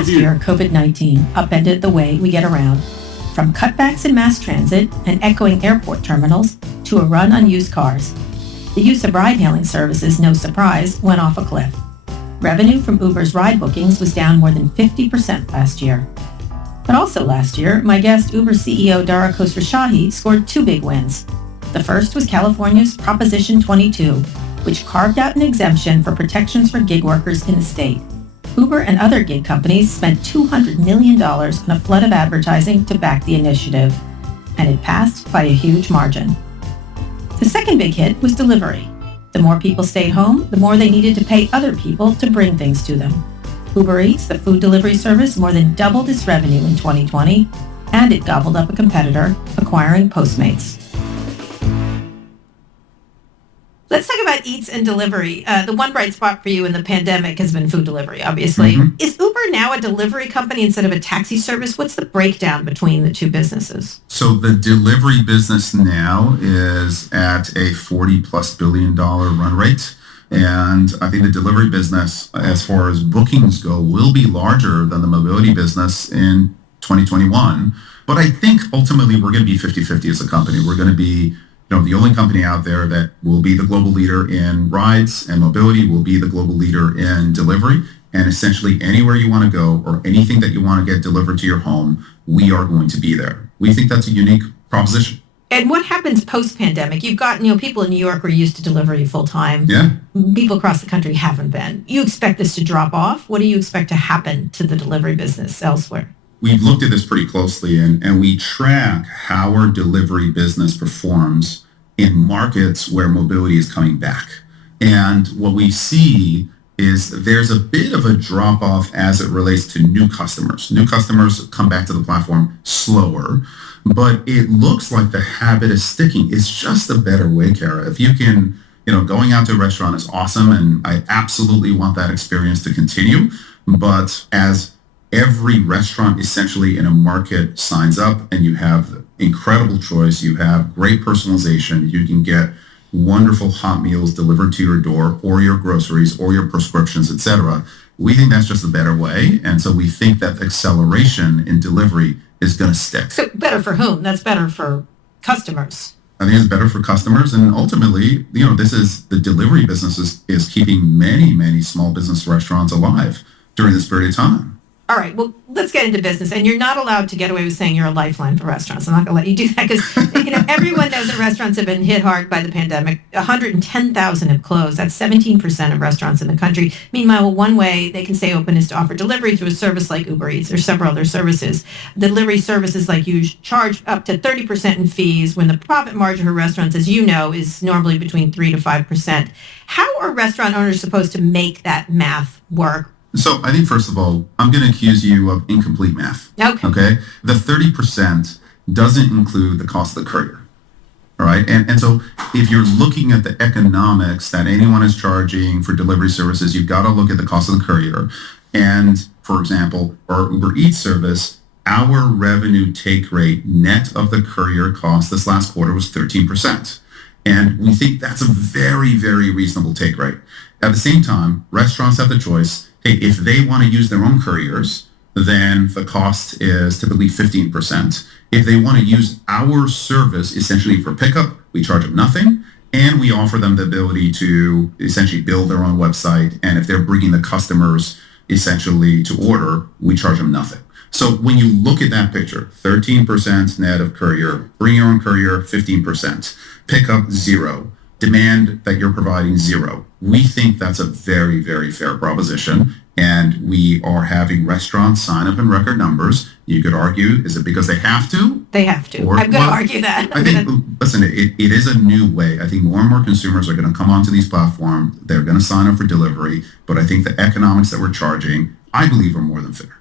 Last year, COVID-19 upended the way we get around. From cutbacks in mass transit and echoing airport terminals to a run on used cars. The use of ride-hailing services, no surprise, went off a cliff. Revenue from Uber's ride bookings was down more than 50% last year. But also last year, my guest, Uber CEO Dara Khosrowshahi, scored two big wins. The first was California's Proposition 22, which carved out an exemption for protections for gig workers in the state. Uber and other gig companies spent $200 million on a flood of advertising to back the initiative, and it passed by a huge margin. The second big hit was delivery. The more people stayed home, the more they needed to pay other people to bring things to them. Uber Eats, the food delivery service, more than doubled its revenue in 2020, and it gobbled up a competitor, acquiring Postmates. Let's talk about Eats and delivery. The one bright spot for you in the pandemic has been food delivery, obviously. Mm-hmm. Is Uber now a delivery company instead of a taxi service? What's the breakdown between the two businesses? So the delivery business now is at a $40+ billion run rate. And I think the delivery business, as far as bookings go, will be larger than the mobility business in 2021. But I think ultimately we're going to be 50-50 as a company. We're going to be the only company out there that will be the global leader in rides, and mobility will be the global leader in delivery. And essentially anywhere you want to go or anything that you want to get delivered to your home, we are going to be there. We think that's a unique proposition. And what happens post-pandemic? You've got, people in New York are used to delivery full-time. Yeah. People across the country haven't been. You expect this to drop off? What do you expect to happen to the delivery business elsewhere? We've looked at this pretty closely, and we track how our delivery business performs in markets where mobility is coming back. And what we see is there's a bit of a drop-off as it relates to new customers. New customers come back to the platform slower, but it looks like the habit is sticking. It's just a better way, Kara. If you can, going out to a restaurant is awesome, and I absolutely want that experience to continue. But as every restaurant essentially in a market signs up and you have incredible choice, you have great personalization, you can get wonderful hot meals delivered to your door or your groceries or your prescriptions, etc. We think that's just a better way. And so we think that acceleration in delivery is going to stick. So better for whom? That's better for customers. I think it's better for customers. And ultimately, this is the delivery business is keeping many, many small business restaurants alive during this period of time. All right, well, let's get into business. And you're not allowed to get away with saying you're a lifeline for restaurants. I'm not going to let you do that because everyone knows that restaurants have been hit hard by the pandemic. 110,000 have closed. That's 17% of restaurants in the country. Meanwhile, one way they can stay open is to offer delivery through a service like Uber Eats or several other services. Delivery services like you charge up to 30% in fees when the profit margin for restaurants, as you know, is normally between 3 to 5%. How are restaurant owners supposed to make that math work? So I think, first of all, I'm going to accuse you of incomplete math. Okay? The 30% doesn't include the cost of the courier. All right? And so if you're looking at the economics that anyone is charging for delivery services, you've got to look at the cost of the courier. And, for example, our Uber Eats service, our revenue take rate net of the courier cost this last quarter was 13%. And we think that's a very, very reasonable take rate. At the same time, restaurants have the choice. Hey, if they want to use their own couriers, then the cost is typically 15%. If they want to use our service essentially for pickup, we charge them nothing. And we offer them the ability to essentially build their own website. And if they're bringing the customers essentially to order, we charge them nothing. So when you look at that picture, 13% net of courier, bring your own courier, 15%, pickup, 0. Demand that you're providing, 0. We think that's a very, very fair proposition. And we are having restaurants sign up in record numbers. You could argue, is it because they have to? They have to. I'm going to argue that. I think, listen, it is a new way. I think more and more consumers are going to come onto these platforms. They're going to sign up for delivery. But I think the economics that we're charging, I believe, are more than fair.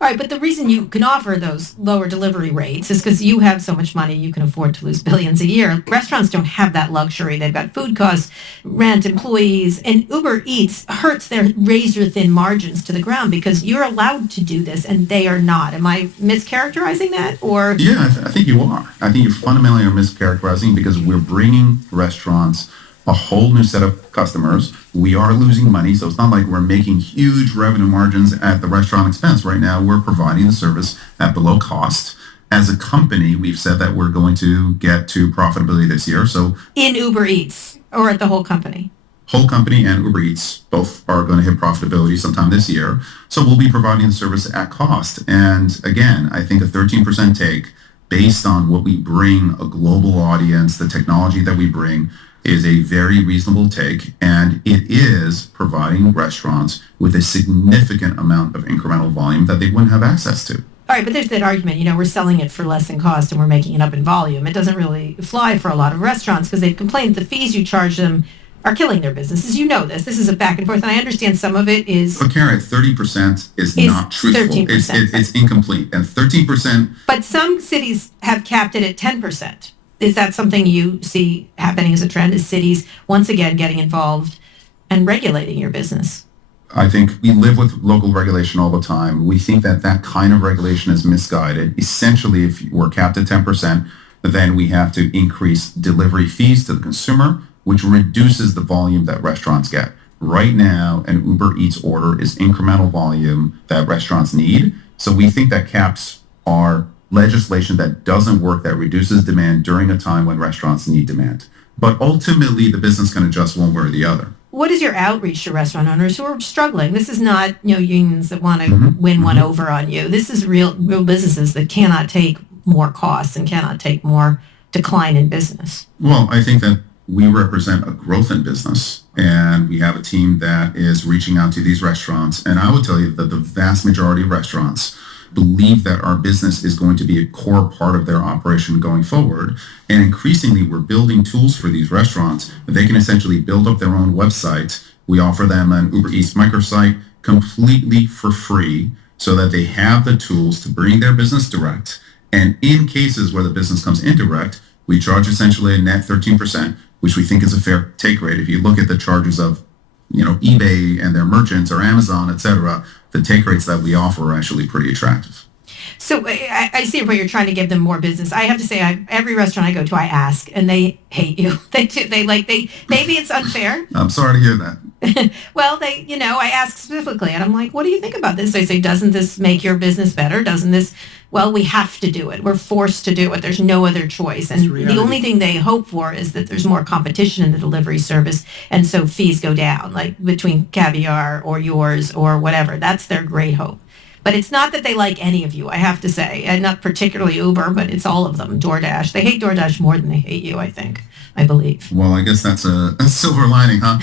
All right, but the reason you can offer those lower delivery rates is because you have so much money you can afford to lose billions a year. Restaurants don't have that luxury. They've got food costs, rent, employees, and Uber Eats hurts their razor-thin margins to the ground because you're allowed to do this and they are not. Am I mischaracterizing that? Or Yeah, I think you are. I think you fundamentally are mischaracterizing because we're bringing restaurants a whole new set of customers. We are losing money, so it's not like we're making huge revenue margins at the restaurant expense. Right now, we're providing the service at below cost. As a company, we've said that we're going to get to profitability this year. So in Uber Eats or at the whole company? Whole company and Uber Eats both are going to hit profitability sometime this year. So we'll be providing the service at cost. And again, I think a 13% take based on what we bring, a global audience, the technology that we bring, is a very reasonable take. And it is providing restaurants with a significant amount of incremental volume that they wouldn't have access to. All right, but there's that argument, we're selling it for less than cost and we're making it up in volume. It doesn't really fly for a lot of restaurants because they've complained the fees you charge them are killing their businesses. You know this. This is a back and forth, and I understand some of it is... But Karen, 30% is not truthful. 13%. It's incomplete. And 13%... But some cities have capped it at 10%. Is that something you see happening as a trend? Is cities, once again, getting involved and regulating your business? I think we live with local regulation all the time. We think that that kind of regulation is misguided. Essentially, if we're capped at 10%, then we have to increase delivery fees to the consumer, which reduces the volume that restaurants get. Right now, an Uber Eats order is incremental volume that restaurants need. So we think that caps are legislation that doesn't work, that reduces demand during a time when restaurants need demand. But ultimately, the business can adjust one way or the other. What is your outreach to restaurant owners who are struggling? This is not, unions that want to win one over on you. This is real businesses that cannot take more costs and cannot take more decline in business. Well, I think that we represent a growth in business, and we have a team that is reaching out to these restaurants. And I would tell you that the vast majority of restaurants believe that our business is going to be a core part of their operation going forward. And increasingly, we're building tools for these restaurants that they can essentially build up their own website. We offer them an Uber Eats microsite completely for free so that they have the tools to bring their business direct. And in cases where the business comes indirect, we charge essentially a net 13%, which we think is a fair take rate. If you look at the charges of, eBay and their merchants or Amazon, et cetera, the take rates that we offer are actually pretty attractive. So I see where you're trying to give them more business. I have to say, every restaurant I go to, I ask, and they hate you. Maybe it's unfair. I'm sorry to hear that. Well, I ask specifically, and I'm like, what do you think about this? They say, doesn't this make your business better? Doesn't this? Well, we have to do it. We're forced to do it. There's no other choice. And the only thing they hope for is that there's more competition in the delivery service, and so fees go down, like between Caviar or yours or whatever. That's their great hope. But it's not that they like any of you, I have to say, and not particularly Uber, but it's all of them. DoorDash. They hate DoorDash more than they hate you, I believe. Well, I guess that's a silver lining, huh?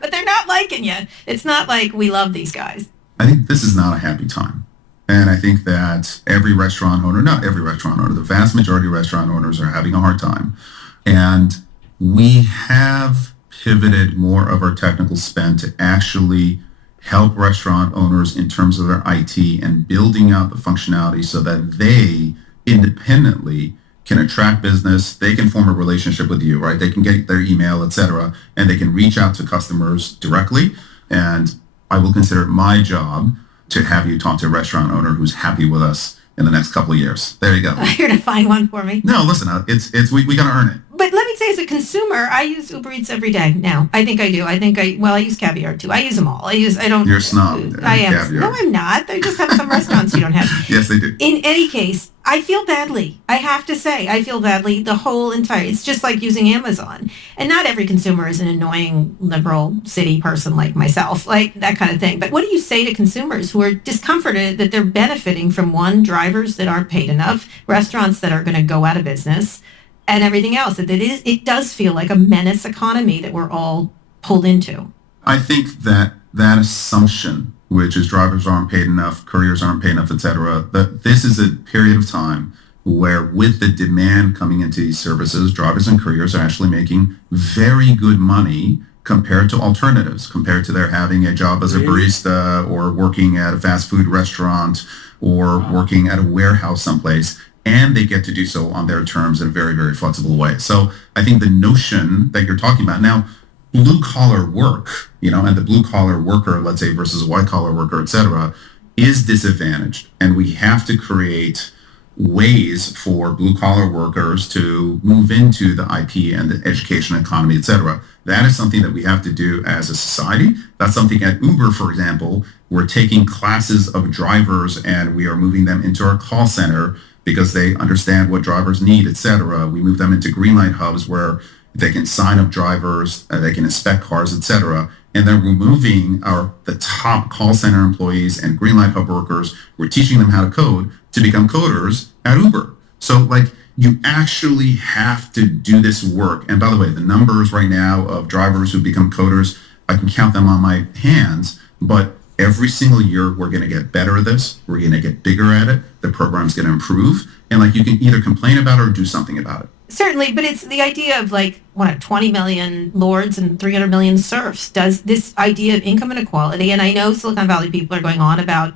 But they're not liking you. It's not like we love these guys. I think this is not a happy time. And I think that every restaurant owner, not every restaurant owner, the vast majority of restaurant owners are having a hard time. And we have pivoted more of our technical spend to actually help restaurant owners in terms of their IT and building out the functionality so that they independently can attract business. They can form a relationship with you, right? They can get their email, et cetera, and they can reach out to customers directly. And I will consider it my job to have you talk to a restaurant owner who's happy with us in the next couple of years. There you go. You're going to find one for me. No, listen, we got to earn it. But let me say, as a consumer, I use Uber Eats every day now. I think I do. I use Caviar too. I use them all. You're a snob. I am. Caviar. No, I'm not. They just have some restaurants you don't have. Yes, they do. In any case, I feel badly. I have to say, I feel badly. It's just like using Amazon. And not every consumer is an annoying liberal city person like myself, like that kind of thing. But what do you say to consumers who are discomforted that they're benefiting from, one, drivers that aren't paid enough, restaurants that are going to go out of business, and everything else? It does feel like a menace economy that we're all pulled into. I think that assumption, which is drivers aren't paid enough, couriers aren't paid enough, et cetera, that this is a period of time where with the demand coming into these services, drivers and couriers are actually making very good money compared to alternatives, compared to their having a job as a barista or working at a fast food restaurant or working at a warehouse someplace. And they get to do so on their terms in a very, very flexible way. So I think the notion that you're talking about now, blue collar work, and the blue collar worker, let's say, versus a white collar worker, et cetera, is disadvantaged. And we have to create ways for blue collar workers to move into the IP and the education economy, et cetera. that is something that we have to do as a society. That's something at Uber, for example, we're taking classes of drivers and we are moving them into our call center because they understand what drivers need, et cetera. We move them into green light hubs where they can sign up drivers, they can inspect cars, et cetera. And then we're moving the top call center employees and green light hub workers. We're teaching them how to code to become coders at Uber. So like you actually have to do this work. And by the way, the numbers right now of drivers who become coders, I can count them on my hands, but every single year we're going to get better at this. We're going to get bigger at it. The program's going to improve. And like you can either complain about it or do something about it. Certainly, but it's the idea of 20 million lords and 300 million serfs. Does this idea of income inequality, and I know Silicon Valley people are going on about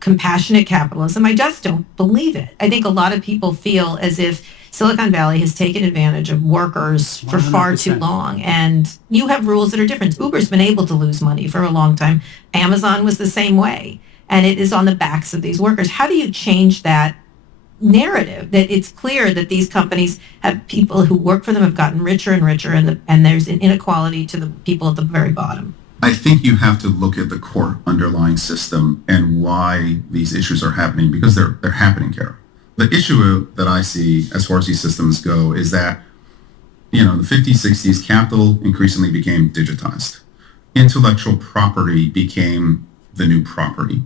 compassionate capitalism. I just don't believe it. I think a lot of people feel as if Silicon Valley has taken advantage of workers for 100%. Far too long. And you have rules that are different. Uber's been able to lose money for a long time. Amazon was the same way. And it is on the backs of these workers. How do you change that narrative that it's clear that these companies have people who work for them have gotten richer and richer and there's an inequality to the people at the very bottom? I think you have to look at the core underlying system and why these issues are happening, because they're happening, Kara. The issue that I see as far as these systems go is that, in the 50s, 60s, capital increasingly became digitized. Intellectual property became the new property.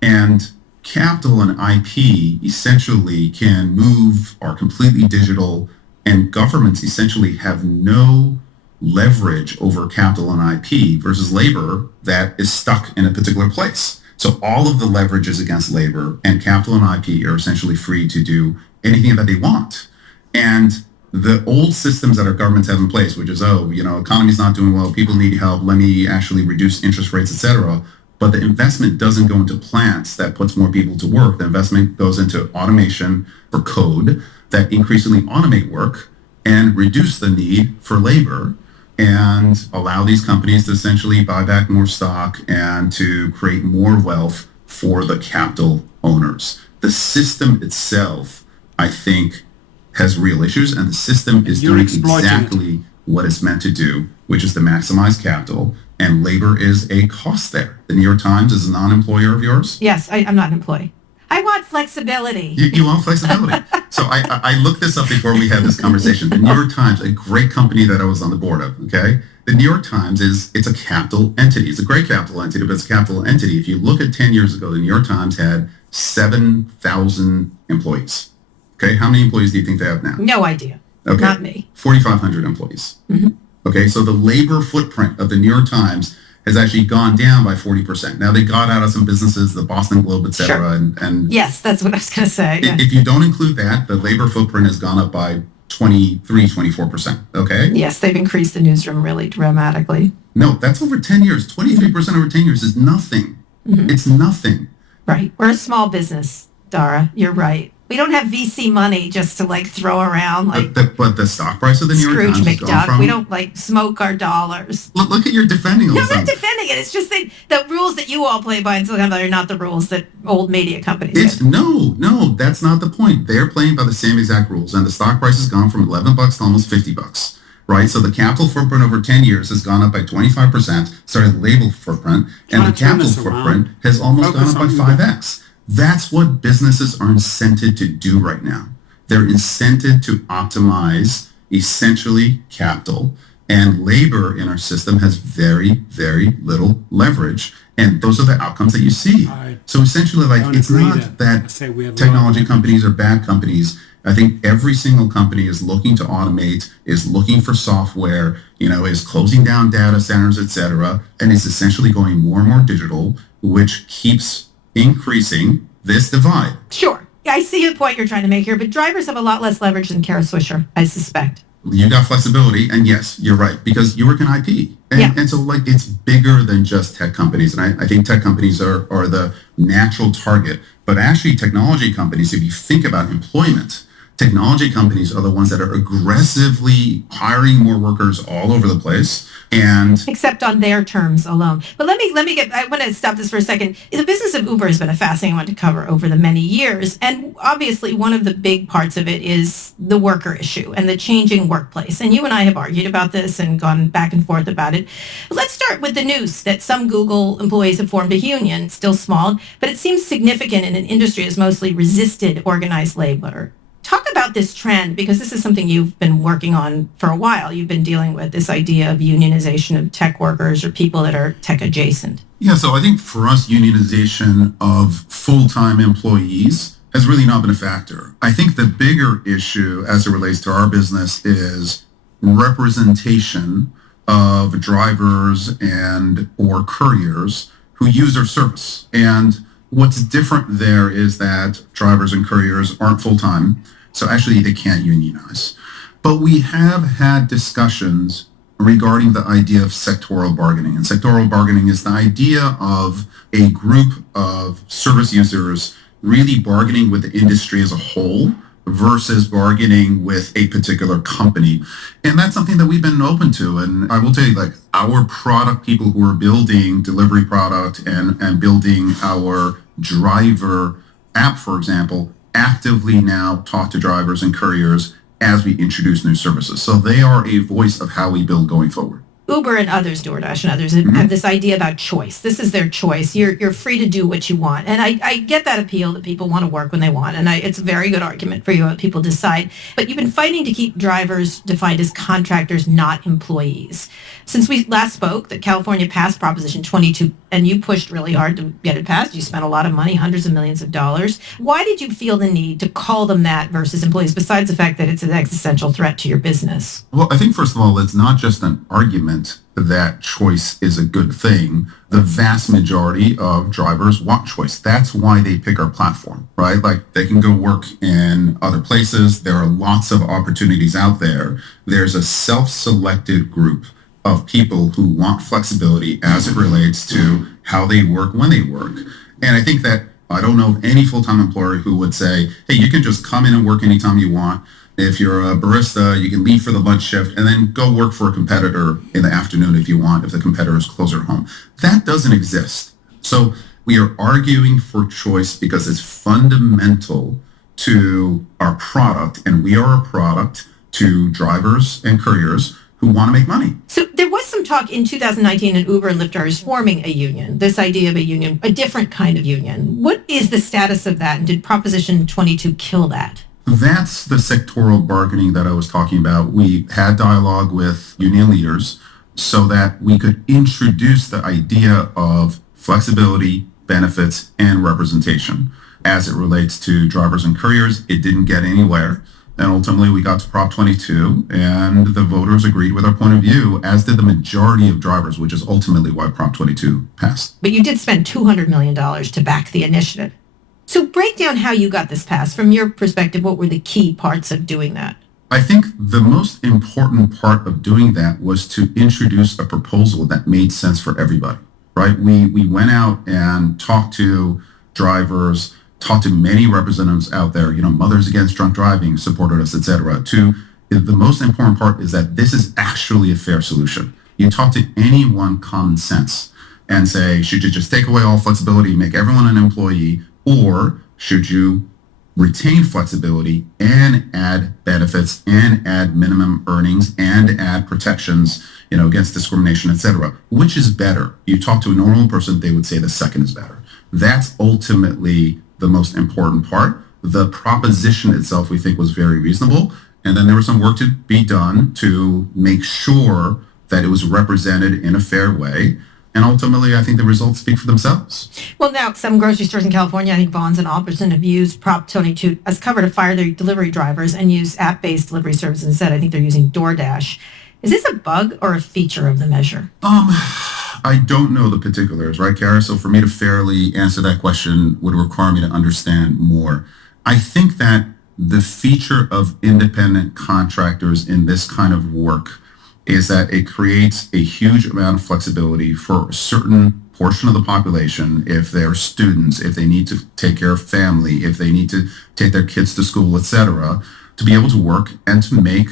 And capital and IP essentially can move, are completely digital, and governments essentially have no leverage over capital and IP versus labor that is stuck in a particular place. So all of the leverage is against labor, and capital and IP are essentially free to do anything that they want. And the old systems that our governments have in place, which is, economy's not doing well, people need help, let me actually reduce interest rates, et cetera. But the investment doesn't go into plants that puts more people to work. The investment goes into automation for code that increasingly automate work and reduce the need for labor and allow these companies to essentially buy back more stock and to create more wealth for the capital owners. The system itself, I think, has real issues, and the system is doing exactly what it's meant to do, which is to maximize capital. And labor is a cost there. The New York Times is a non-employer of yours? Yes, I'm not an employee. I want flexibility. You want flexibility. So I looked this up before we had this conversation. The New York Times, a great company that I was on the board of, okay? The New York Times it's a capital entity. It's a great capital entity, but it's a capital entity. If you look at 10 years ago, the New York Times had 7,000 employees. Okay, how many employees do you think they have now? No idea. Okay. Not me. 4,500 employees. Mm-hmm. Okay, so the labor footprint of the New York Times has actually gone down by 40%. Now, they got out of some businesses, the Boston Globe, et cetera. Sure. And yes, that's what I was going to say. If you don't include that, the labor footprint has gone up by 24%. Okay? Yes, they've increased the newsroom really dramatically. No, that's over 10 years. 23% over 10 years is nothing. Mm-hmm. It's nothing. Right. We're a small business, Dara. You're right. We don't have VC money just to throw around but the stock price of the New York Scrooge Times has gone from... We don't smoke our dollars. Look at your defending all No, I'm not defending it. It's just that the rules that you all play by in Silicon Valley are not the rules that old media companies do. No, that's not the point. They're playing by the same exact rules, and the stock price has gone from $11 to almost $50. Right? So the capital footprint over 10 years has gone up by 25%, sorry, the labor footprint, and the capital footprint has almost gone up by 5x. That's what businesses are incented to do right now. They're incented to optimize essentially capital, and labor in our system has very, very little leverage. And those are the outcomes that you see. So essentially, it's not that technology companies are bad companies. I think every single company is looking to automate, is looking for software, is closing down data centers, et cetera, and is essentially going more and more digital, which keeps increasing this divide. Sure. I see the point you're trying to make here, but drivers have a lot less leverage than Kara Swisher, I suspect. You got flexibility, and yes, you're right, because you work in IP. And so it's bigger than just tech companies. And I think tech companies are the natural target. But actually, technology companies, if you think about employment, Technology companies are the ones that are aggressively hiring more workers all over the place. And except on their terms alone. But I want to stop this for a second. The business of Uber has been a fascinating one to cover over the many years. And obviously one of the big parts of it is the worker issue and the changing workplace. And you and I have argued about this and gone back and forth about it. But let's start with the news that some Google employees have formed a union, still small, but it seems significant in an industry that's mostly resisted organized labor. Talk about this trend, because this is something you've been working on for a while. You've been dealing with this idea of unionization of tech workers or people that are tech adjacent. Yeah, so I think for us, unionization of full-time employees has really not been a factor. I think the bigger issue as it relates to our business is representation of drivers and or couriers who use our service. And what's different there is that drivers and couriers aren't full-time. So actually, they can't unionize. But we have had discussions regarding the idea of sectoral bargaining. And sectoral bargaining is the idea of a group of service users really bargaining with the industry as a whole versus bargaining with a particular company. And that's something that we've been open to. And I will tell you, like, our product people who are building delivery product and building our driver app, for example, actively now talk to drivers and couriers as we introduce new services. So they are a voice of how we build going forward. Uber and others, DoorDash and others, have this idea about choice. This is their choice. You're free to do what you want. And I get that appeal that people want to work when they want. And it's a very good argument for you what people decide. But you've been fighting to keep drivers defined as contractors, not employees. Since we last spoke, that California passed Proposition 22, and you pushed really hard to get it passed. You spent a lot of money, hundreds of millions of dollars. Why did you feel the need to call them that versus employees, besides the fact that it's an existential threat to your business? Well, I think, first of all, it's not just an argument that choice is a good thing. The vast majority of drivers want choice. That's why they pick our platform, right? Like, they can go work in other places. There are lots of opportunities out there. There's a self-selected group of people who want flexibility as it relates to how they work when they work. And I think that I don't know of any full-time employer who would say, hey, you can just come in and work anytime you want. If you're a barista, you can leave for the lunch shift and then go work for a competitor in the afternoon if you want, if the competitor is closer to home. That doesn't exist. So we are arguing for choice because it's fundamental to our product, and we are a product to drivers and couriers who want to make money. So there was some talk in 2019 in Uber and Lyft are forming a union, this idea of a union, a different kind of union. What is the status of that? And did Proposition 22 kill that? That's the sectoral bargaining that I was talking about. We had dialogue with union leaders so that we could introduce the idea of flexibility, benefits, and representation as it relates to drivers and couriers. It didn't get anywhere. And ultimately, we got to Prop 22, and the voters agreed with our point of view, as did the majority of drivers, which is ultimately why Prop 22 passed. But you did spend $200 million to back the initiative. So break down how you got this passed. From your perspective, what were the key parts of doing that? I think the most important part of doing that was to introduce a proposal that made sense for everybody, right? We went out and talked to drivers, talked to many representatives out there, Mothers Against Drunk Driving supported us, et cetera. The most important part is that this is actually a fair solution. You talk to anyone common sense and say, should you just take away all flexibility, make everyone an employee, or should you retain flexibility and add benefits and add minimum earnings and add protections, against discrimination, et cetera? Which is better? You talk to a normal person, they would say the second is better. That's ultimately the most important part. The proposition itself, we think, was very reasonable. And then there was some work to be done to make sure that it was represented in a fair way. And ultimately, I think the results speak for themselves. Well, now, some grocery stores in California, I think Vons and Albertson, have used Prop 22 as cover to fire their delivery drivers and use app-based delivery services instead. I think they're using DoorDash. Is this a bug or a feature of the measure? I don't know the particulars, right, Kara? So for me to fairly answer that question would require me to understand more. I think that the feature of independent contractors in this kind of work is that it creates a huge amount of flexibility for a certain portion of the population. If they're students, if they need to take care of family, if they need to take their kids to school, et cetera, to be able to work and to make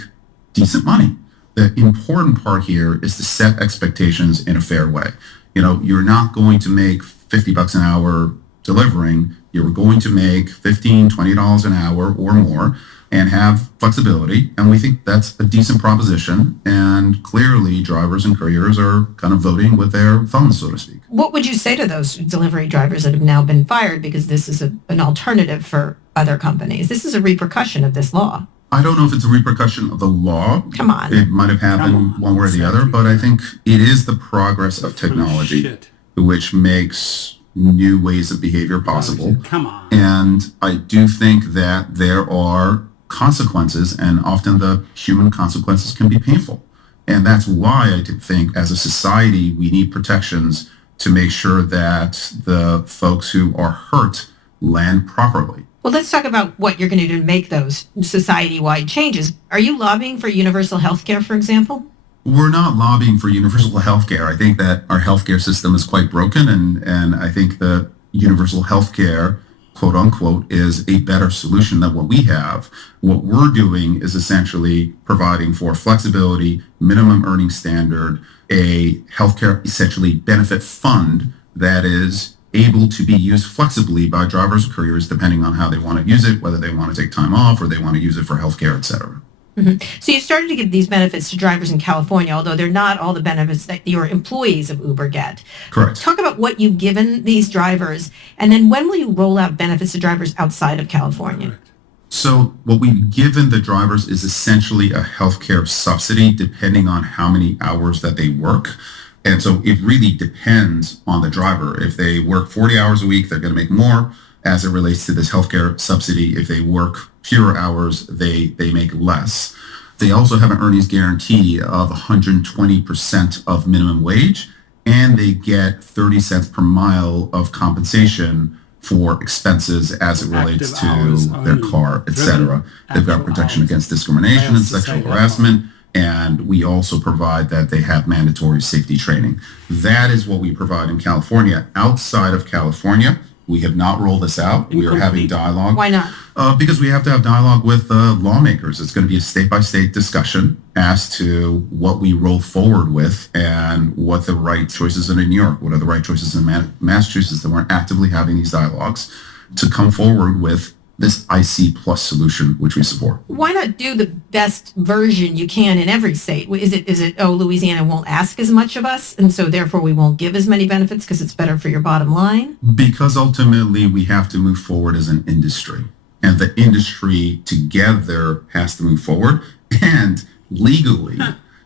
decent money. The important part here is to set expectations in a fair way. You're not going to make $50 an hour delivering. You're going to make $15, $20 an hour or more and have flexibility. And we think that's a decent proposition. And clearly drivers and couriers are kind of voting with their thumbs, so to speak. What would you say to those delivery drivers that have now been fired because this is an alternative for other companies? This is a repercussion of this law. I don't know if it's a repercussion of the law. Come on. It might have happened one way or the other, but I think it is the progress of technology which makes new ways of behavior possible. Come on. And I do think that there are consequences, and often the human consequences can be painful. And that's why I think as a society, we need protections to make sure that the folks who are hurt land properly. Well, let's talk about what you're going to do to make those society-wide changes. Are you lobbying for universal health care, for example? We're not lobbying for universal health care. I think that our healthcare system is quite broken, and I think that universal health care, quote unquote, is a better solution than what we have. What we're doing is essentially providing for flexibility, minimum earning standard, a healthcare essentially benefit fund that is able to be used flexibly by drivers or couriers depending on how they want to use it, whether they want to take time off or they want to use it for healthcare, et cetera. Mm-hmm. So you started to give these benefits to drivers in California, although they're not all the benefits that your employees of Uber get. Correct. Talk about what you've given these drivers, and then when will you roll out benefits to drivers outside of California? Correct. So what we've given the drivers is essentially a healthcare subsidy depending on how many hours that they work. And so it really depends on the driver. If they work 40 hours a week, they're going to make more as it relates to this healthcare subsidy. If they work fewer hours, they make less. They also have an earnings guarantee of 120% of minimum wage, and they get 30 cents per mile of compensation for expenses as it relates to their car, etc. They've got protection against discrimination and sexual harassment. And we also provide that they have mandatory safety training. That is what we provide in California. Outside of California, we have not rolled this out. We are having dialogue. Why not? Because we have to have dialogue with lawmakers. It's going to be a state-by-state discussion as to what we roll forward with and what the right choices are in New York, what are the right choices in Massachusetts, that we're actively having these dialogues to come forward with this IC plus solution, which we support. Why not do the best version you can in every state? Is it, Louisiana won't ask as much of us, and so therefore we won't give as many benefits because it's better for your bottom line? Because ultimately we have to move forward as an industry, and the industry together has to move forward. And legally,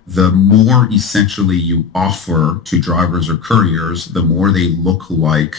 the more essentially you offer to drivers or couriers, the more they look like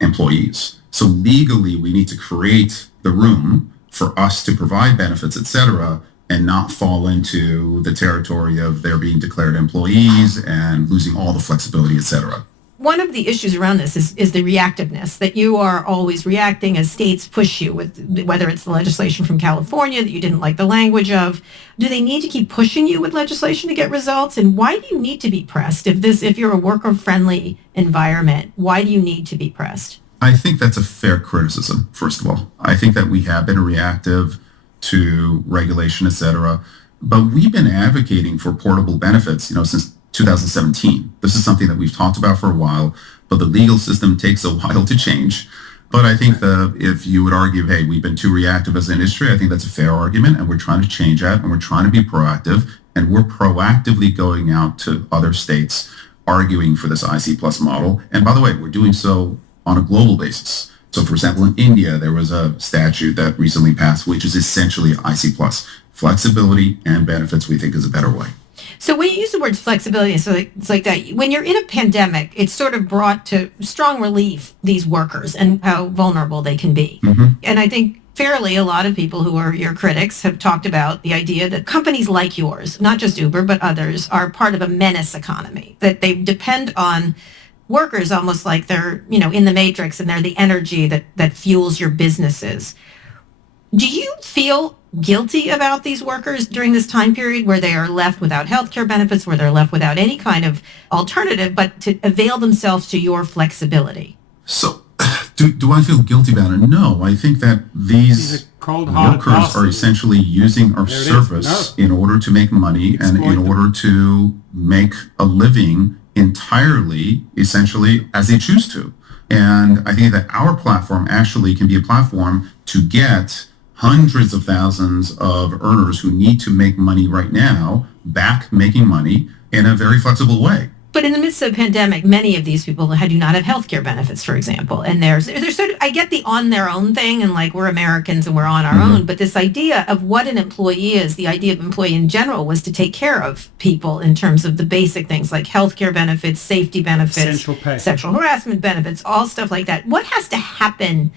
employees. So legally, we need to create the room for us to provide benefits, et cetera, and not fall into the territory of their being declared employees and losing all the flexibility, et cetera. One of the issues around this is the reactiveness, that you are always reacting as states push you, with whether it's the legislation from California that you didn't like the language of. Do they need to keep pushing you with legislation to get results? And why do you need to be pressed? If you're a worker-friendly environment, why do you need to be pressed? I think that's a fair criticism, first of all. I think that we have been reactive to regulation, et cetera, but we've been advocating for portable benefits, since 2017. This is something that we've talked about for a while, but the legal system takes a while to change. But I think that if you would argue, hey, we've been too reactive as an industry, I think that's a fair argument, and we're trying to change that, and we're trying to be proactive, and we're proactively going out to other states arguing for this IC Plus model. And by the way, we're doing so on a global basis. So for example, in India, there was a statute that recently passed, which is essentially IC plus. Flexibility and benefits, we think, is a better way. So when you use the words flexibility, so it's like that, when you're in a pandemic, it's sort of brought to strong relief these workers and how vulnerable they can be. Mm-hmm. And I think fairly a lot of people who are your critics have talked about the idea that companies like yours, not just Uber, but others, are part of a menace economy, that they depend on workers almost like they're, in the matrix, and they're the energy that fuels your businesses. Do you feel guilty about these workers during this time period where they are left without healthcare benefits, where they're left without any kind of alternative, but to avail themselves to your flexibility? So Do I feel guilty about it? No, I think that these workers are essentially using our service in order to make money and in order to make a living entirely, essentially, as they choose to. And I think that our platform actually can be a platform to get hundreds of thousands of earners who need to make money right now back making money in a very flexible way. But in the midst of a pandemic, many of these people do not have healthcare benefits, for example. And there's sort of, I get the on their own thing and like we're Americans and we're on our own. But this idea of what an employee is, the idea of employee in general was to take care of people in terms of the basic things like healthcare benefits, safety benefits, sexual harassment benefits, all stuff like that. What has to happen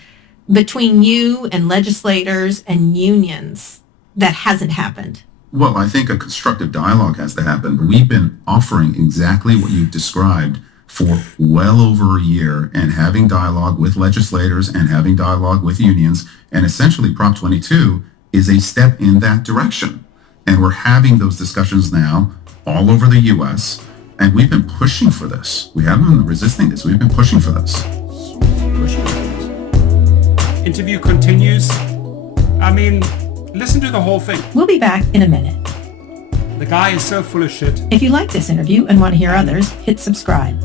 between you and legislators and unions that hasn't happened? Well, I think a constructive dialogue has to happen. We've been offering exactly what you've described for well over a year and having dialogue with legislators and having dialogue with unions. And essentially, Prop 22 is a step in that direction. And we're having those discussions now all over the U.S. And we've been pushing for this. We haven't been resisting this. We've been pushing for this. Interview continues. I mean, listen to the whole thing. We'll be back in a minute. The guy is so full of shit. If you like this interview and want to hear others, hit subscribe.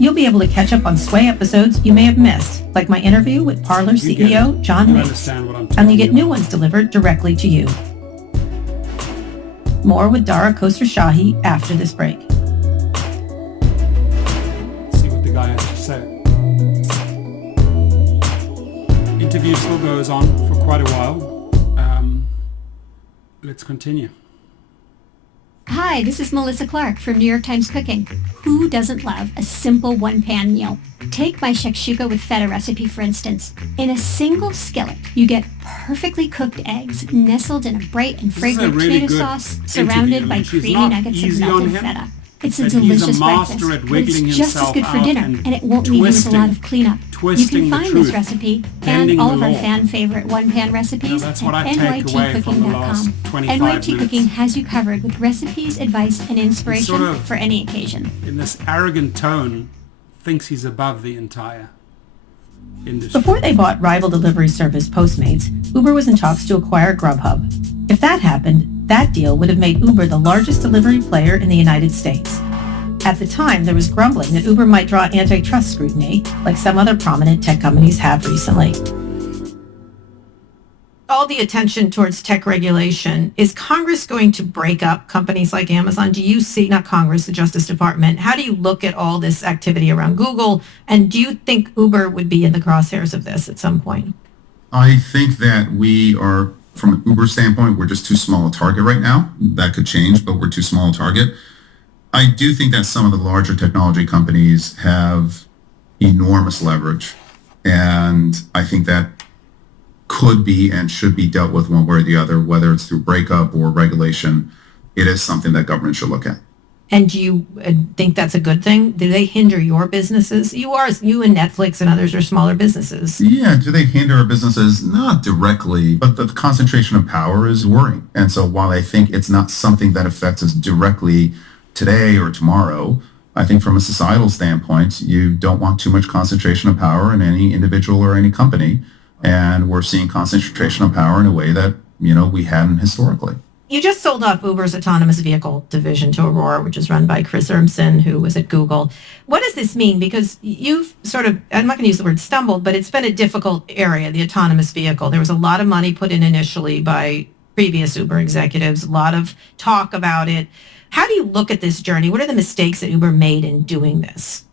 You'll be able to catch up on Sway episodes you may have missed, like my interview with Parler CEO John Mapes. And you get new ones delivered directly to you. More with Dara Khosrowshahi after this break. See what the guy has to say. Interview still goes on for quite a while. Let's continue. Hi, this is Melissa Clark from New York Times Cooking. Who doesn't love a simple one-pan meal? Take my shakshuka with feta recipe, for instance. In a single skillet, you get perfectly cooked eggs nestled in a bright and fragrant tomato sauce, surrounded by creamy nuggets of melted feta. It's a delicious breakfast, but it's just as good for dinner, and it won't leave you with a lot of cleanup. You can find this recipe and all of our fan-favorite one-pan recipes at nytcooking.com. NYT Cooking has you covered with recipes, advice, and inspiration for any occasion. In this arrogant tone, thinks he's above the entire industry. Before they bought rival delivery service Postmates, Uber was in talks to acquire Grubhub. If that happened, that deal would have made Uber the largest delivery player in the United States. At the time, there was grumbling that Uber might draw antitrust scrutiny, like some other prominent tech companies have recently. All the attention towards tech regulation, is Congress going to break up companies like Amazon? Do you see, not Congress, the Justice Department, how do you look at all this activity around Google? And do you think Uber would be in the crosshairs of this at some point? I think that we are, from an Uber standpoint, we're just too small a target right now. That could change, but we're too small a target. I do think that some of the larger technology companies have enormous leverage. And I think that could be and should be dealt with one way or the other, whether it's through breakup or regulation. It is something that government should look at. And do you think that's a good thing? Do they hinder your businesses? You and Netflix and others are smaller businesses. Yeah, do they hinder our businesses? Not directly, but the concentration of power is worrying. And so while I think it's not something that affects us directly today or tomorrow, I think from a societal standpoint, you don't want too much concentration of power in any individual or any company. And we're seeing concentration of power in a way that, we hadn't historically. You just sold off Uber's autonomous vehicle division to Aurora, which is run by Chris Urmson, who was at Google. What does this mean? Because you've sort of, I'm not going to use the word stumbled, but it's been a difficult area, the autonomous vehicle. There was a lot of money put in initially by previous Uber executives, a lot of talk about it. How do you look at this journey? What are the mistakes that Uber made in doing this?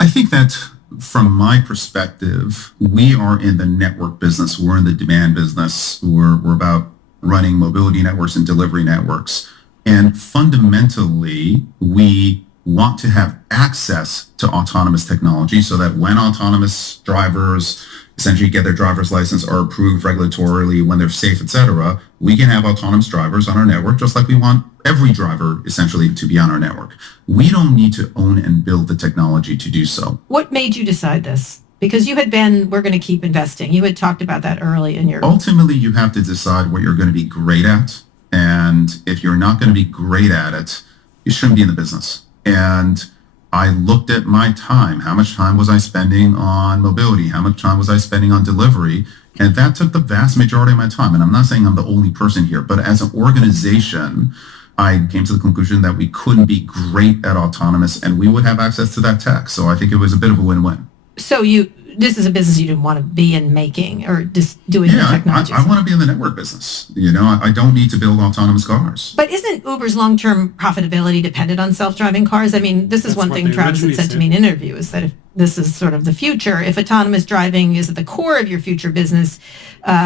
I think that from my perspective, we are in the network business. We're in the demand business. We're about running mobility networks and delivery networks. And fundamentally, we want to have access to autonomous technology so that when autonomous drivers essentially get their driver's license, are approved regulatorily, when they're safe, etc., we can have autonomous drivers on our network, just like we want every driver essentially to be on our network. We don't need to own and build the technology to do so. What made you decide this? Because you had been, we're going to keep investing. You had talked about that early in your... Ultimately, you have to decide what you're going to be great at. And if you're not going to be great at it, you shouldn't be in the business. And I looked at my time. How much time was I spending on mobility? How much time was I spending on delivery? And that took the vast majority of my time. And I'm not saying I'm the only person here, but as an organization, I came to the conclusion that we couldn't be great at autonomous and we would have access to that tech. So I think it was a bit of a win-win. So this is a business you didn't want to be in making or just doing the technology. I want to be in the network business. I don't need to build autonomous cars. But isn't Uber's long-term profitability dependent on self-driving cars? I mean, this is one thing Travis had said to me in an interview, is that if this is sort of the future, if autonomous driving is at the core of your future business,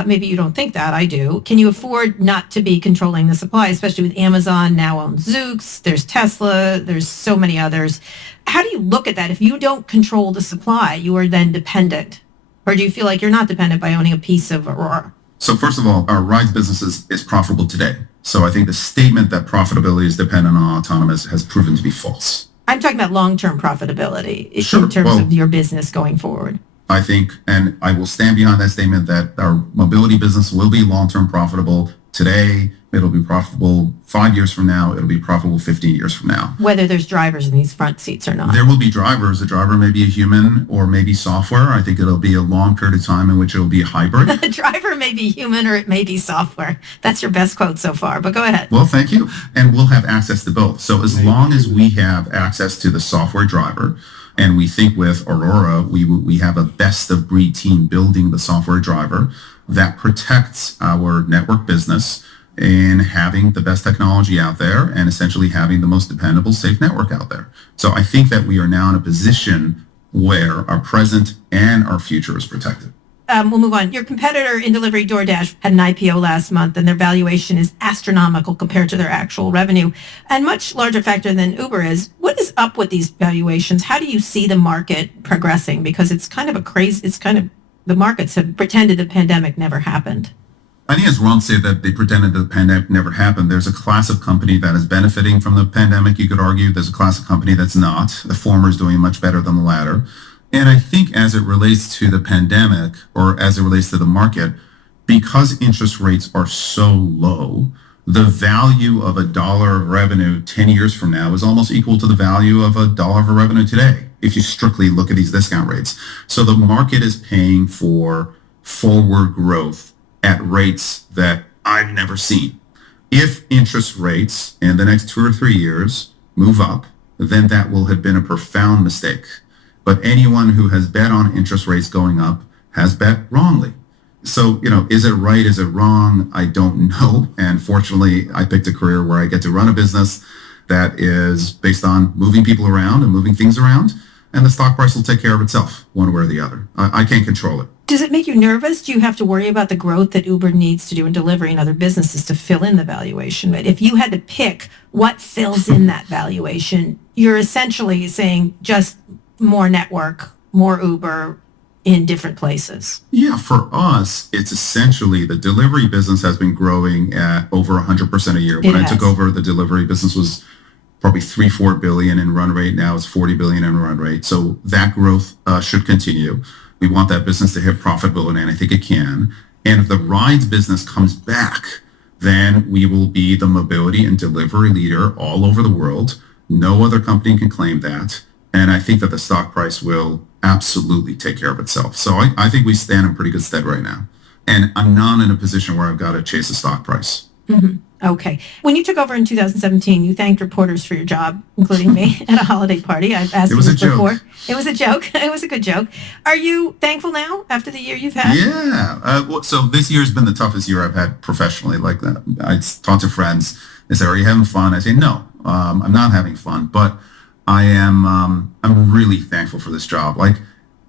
maybe you don't think that, I do. Can you afford not to be controlling the supply, especially with Amazon now owns Zoox, there's Tesla, there's so many others. How do you look at that? If you don't control the supply, you are then dependent. Or do you feel like you're not dependent by owning a piece of Aurora? So first of all, our rides business is profitable today. So I think the statement that profitability is dependent on autonomous has proven to be false. I'm talking about long-term profitability in terms of your business going forward. I think, and I will stand behind that statement, that our mobility business will be long-term profitable today. It'll be profitable 5 years from now. It'll be profitable 15 years from now. Whether there's drivers in these front seats or not. There will be drivers. A driver may be a human or maybe software. I think it'll be a long period of time in which it'll be hybrid. A driver may be human or it may be software. That's your best quote so far, but go ahead. Well, thank you. And we'll have access to both. So as long as we have access to the software driver, and we think with Aurora, we have a best of breed team building the software driver that protects our network business in having the best technology out there and essentially having the most dependable, safe network out there. So I think that we are now in a position where our present and our future is protected. We'll move on. Your competitor in delivery, DoorDash, had an IPO last month, and their valuation is astronomical compared to their actual revenue, and much larger factor than Uber is. What is up with these valuations? How do you see the market progressing? Because it's kind of the markets have pretended the pandemic never happened. I think it's wrong to say that they pretended the pandemic never happened. There's a class of company that is benefiting from the pandemic, you could argue. There's a class of company that's not. The former is doing much better than the latter. And I think as it relates to the pandemic, or as it relates to the market, because interest rates are so low, the value of $1 of revenue 10 years from now is almost equal to the value of $1 of revenue today, if you strictly look at these discount rates. So the market is paying for forward growth at rates that I've never seen. If interest rates in the next 2 or 3 years move up, then that will have been a profound mistake. But anyone who has bet on interest rates going up has bet wrongly. So, is it right? Is it wrong? I don't know. And fortunately, I picked a career where I get to run a business that is based on moving people around and moving things around. And the stock price will take care of itself one way or the other. I can't control it. Does it make you nervous? Do you have to worry about the growth that Uber needs to do in delivery and other businesses to fill in the valuation? But if you had to pick what fills in that valuation, you're essentially saying just more network, more Uber in different places. Yeah, for us, it's essentially the delivery business has been growing at over 100% a year. When I took over, the delivery business was probably $3-4 billion in run rate. Now it's $40 billion in run rate. So that growth should continue. We want that business to hit profitability, and I think it can. And if the rides business comes back, then we will be the mobility and delivery leader all over the world. No other company can claim that. And I think that the stock price will absolutely take care of itself. So I think we stand in pretty good stead right now. And I'm not in a position where I've got to chase a stock price. Mm-hmm. Okay. When you took over in 2017, you thanked reporters for your job, including me, at a holiday party. I've asked you this before. It was a joke. It was a good joke. Are you thankful now after the year you've had? Yeah. So this year's been the toughest year I've had professionally. Like that, I talk to friends. They say, "Are you having fun?" I say, "No, I'm not having fun." But I am. I'm really thankful for this job. Like,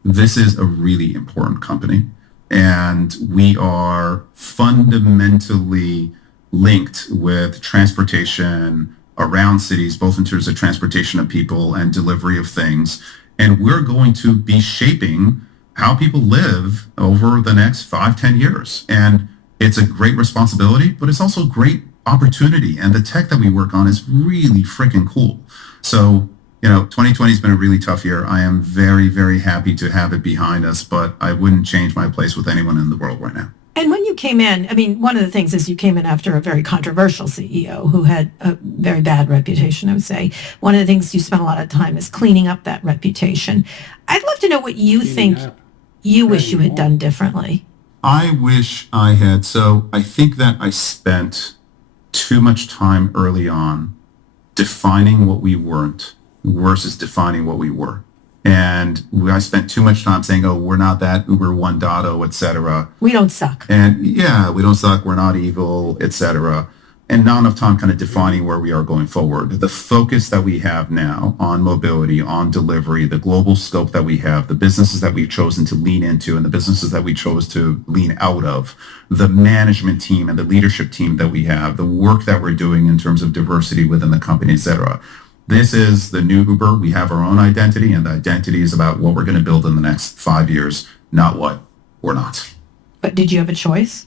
this is a really important company, and we are fundamentally linked with transportation around cities, both in terms of transportation of people and delivery of things. And we're going to be shaping how people live over the next 5-10 years. And it's a great responsibility, but it's also a great opportunity. And the tech that we work on is really freaking cool. So, 2020 has been a really tough year. I am very, very happy to have it behind us, but I wouldn't change my place with anyone in the world right now. And when you came in, I mean, one of the things is you came in after a very controversial CEO who had a very bad reputation, I would say. One of the things you spent a lot of time is cleaning up that reputation. I'd love to know what you think you wish you had done differently. I wish I had. So I think that I spent too much time early on defining what we weren't versus defining what we were. And I spent too much time saying, oh, we're not that Uber 1.0, et cetera. We don't suck. And yeah, we don't suck. We're not evil, et cetera. And not enough time kind of defining where we are going forward. The focus that we have now on mobility, on delivery, the global scope that we have, the businesses that we've chosen to lean into and the businesses that we chose to lean out of, the management team and the leadership team that we have, the work that we're doing in terms of diversity within the company, et cetera. This is the new Uber. We have our own identity, and the identity is about what we're going to build in the next 5 years, not what we're not. But did you have a choice?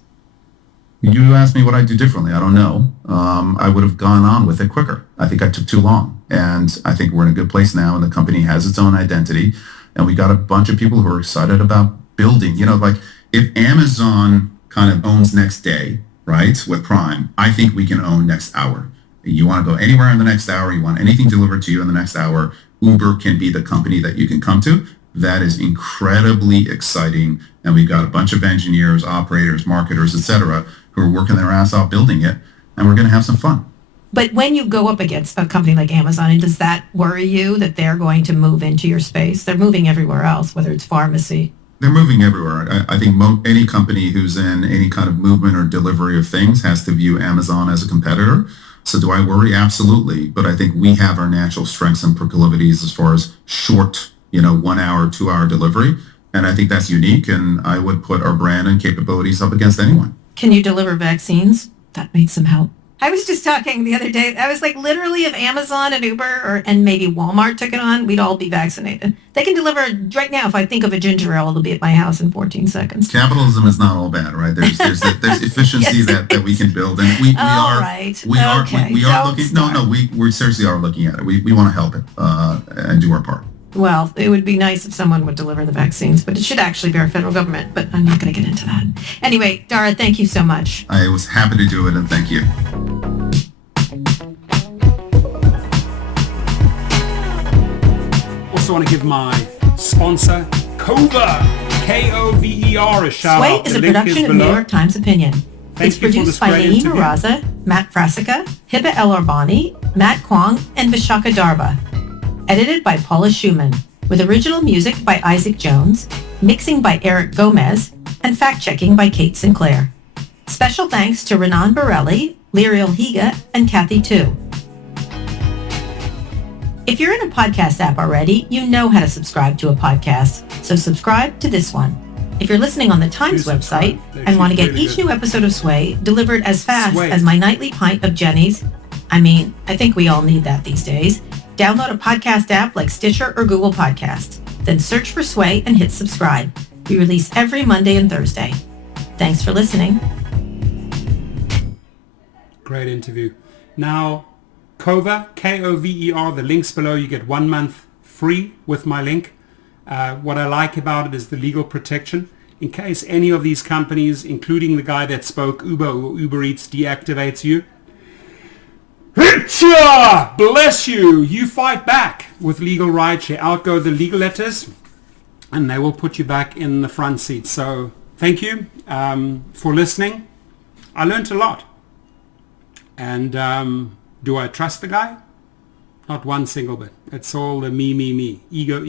You asked me what I'd do differently. I don't know. I would have gone on with it quicker. I think I took too long. And I think we're in a good place now, and the company has its own identity. And we got a bunch of people who are excited about building. You know, like if Amazon kind of owns next day, right, with Prime, I think we can own next hour. You want to go anywhere in the next hour, you want anything delivered to you in the next hour, Uber can be the company that you can come to. That is incredibly exciting. And we've got a bunch of engineers, operators, marketers, et cetera, who are working their ass off building it. And we're going to have some fun. But when you go up against a company like Amazon, does that worry you that they're going to move into your space? They're moving everywhere else, whether it's pharmacy. They're moving everywhere. I think any company who's in any kind of movement or delivery of things has to view Amazon as a competitor. So do I worry? Absolutely. But I think we have our natural strengths and proclivities as far as short, 1 hour, 2 hour delivery. And I think that's unique. And I would put our brand and capabilities up against anyone. Can you deliver vaccines? That needs some help. I was just talking the other day. I was like, literally, if Amazon and Uber and maybe Walmart took it on, we'd all be vaccinated. They can deliver right now. If I think of a ginger ale, it'll be at my house in 14 seconds. Capitalism is not all bad, right? There's efficiency Yes, that we can build, and we are looking. No, we seriously are looking at it. We want to help it and do our part. Well, it would be nice if someone would deliver the vaccines, but it should actually be our federal government. But I'm not going to get into that. Anyway, Dara, thank you so much. I was happy to do it, and thank you. Also want to give my sponsor, Kover, Kover, a shout Sway out. is a production of New York Times Opinion. It's Thank you produced by Naeem Raza, Matt Frasica, Hiba El Arbani, Matt Kwong, and Vishaka Darba. Edited by Paula Schumann, with original music by Isaac Jones, mixing by Eric Gomez, and fact-checking by Kate Sinclair. Special thanks to Renan Borelli, Liriel Higa, and Kathy Tu. If you're in a podcast app already, you know how to subscribe to a podcast, so subscribe to this one. If you're listening on the Times website and want to get each new episode of Sway delivered as fast as my nightly pint of Jenny's, I think we all need that these days, download a podcast app like Stitcher or Google Podcasts. Then search for Sway and hit subscribe. We release every Monday and Thursday. Thanks for listening. Great interview. Now, Kover, Kover, the link's below. You get 1 month free with my link. What I like about it is the legal protection. In case any of these companies, including the guy that spoke, Uber or Uber Eats, deactivates you, bless you, you fight back with legal rideshare. Out go the legal letters, and they will put you back in the front seat. So thank you for listening. I learned a lot. And do I trust the guy? Not one single bit. It's all the me. Ego.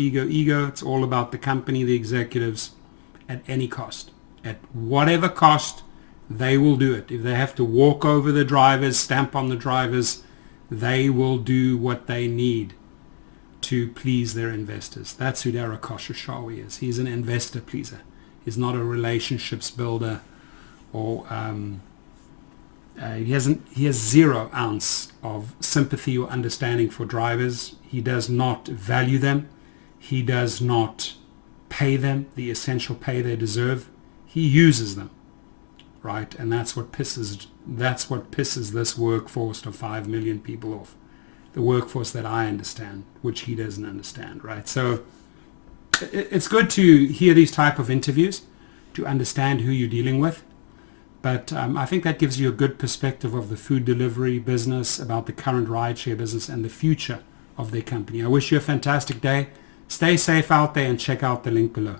It's all about the company, the executives, at any cost. At whatever cost, they will do it. If they have to walk over the drivers, stamp on the drivers, they will do what they need to please their investors. That's who Dara Khosrowshahi is. He's an investor pleaser. He's not a relationships builder, or he has 0 ounce of sympathy or understanding for drivers. He does not value them. He does not pay them the essential pay they deserve. He uses them, right? And that's what pisses this workforce of 5 million people off. The workforce that I understand, which he doesn't understand, right? So it's good to hear these type of interviews, to understand who you're dealing with. But I think that gives you a good perspective of the food delivery business, about the current rideshare business and the future of their company. I wish you a fantastic day. Stay safe out there and check out the link below.